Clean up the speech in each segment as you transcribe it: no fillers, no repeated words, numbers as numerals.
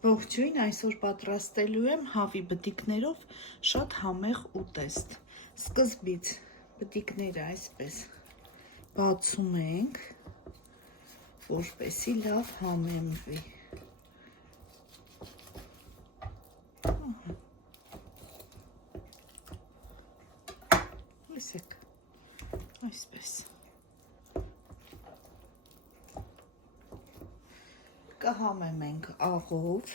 Ողջույն, այսօր պատրաստելու եմ հավի բտիկներով շատ համեղ ուտեստ։ Սկզբից բտիկները այսպես բացում ենք, որպեսզի լավ համեմվի։ Տեսեք, այսպես։ Կհամեմենք աղով,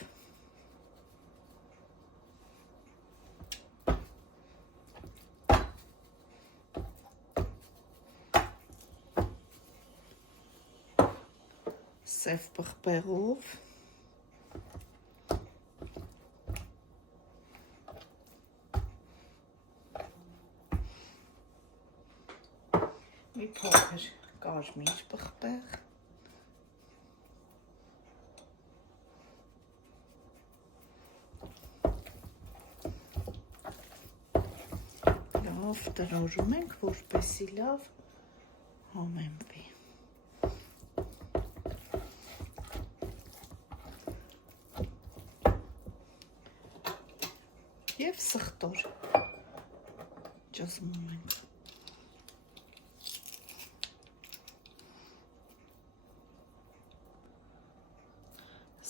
սև պղպեղով, մի փոքր կարմիր պղպեղ, լավ տրորում ենք, որպեսզի լավ համեմվի։ Եվ սխտոր ճզմում ենք։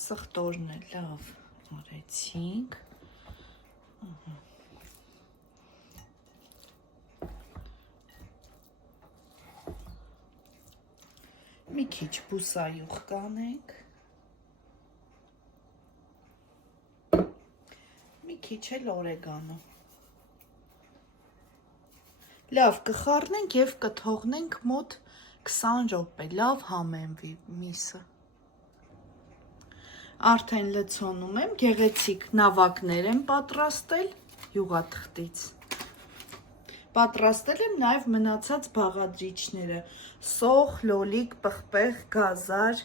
Սխտորն է լավ արեցինք։ Մի քիչ բուսայուղ կանենք, մի քիչ էլ օրեգանո։ Լավ կխառնենք և կթողնենք մոտ 20 րոպե, լավ համեմվի միսը։ Արդեն լցոնում եմ, գեղեցիկ նավակներ եմ պատրաստել յուղաթղթից։ Պատրաստել եմ նաև մնացած բաղադրիչները՝ սոխ, լոլիկ, պղպեղ, գազար,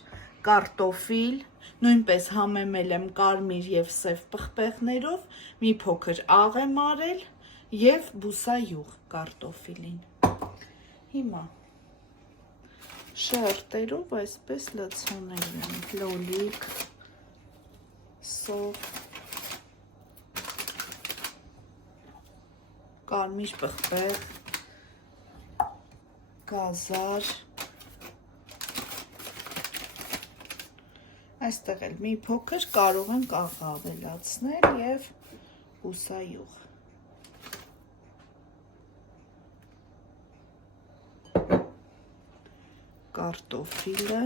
կարտոֆիլ, նույնպես համեմել եմ կարմիր և սև պղպեղներով, մի փոքր աղ եմ արել և բուսայուղ կարտոֆիլին։ Հիմա շերտերով այսպես լցոնել եմ լոլիկ, սոխ, կարմիր պղպեղ, գազար, այստեղ էլ մի փոքր կարող ենք աղ ավելացնել և բուսայուղ։ Կարտոֆիլը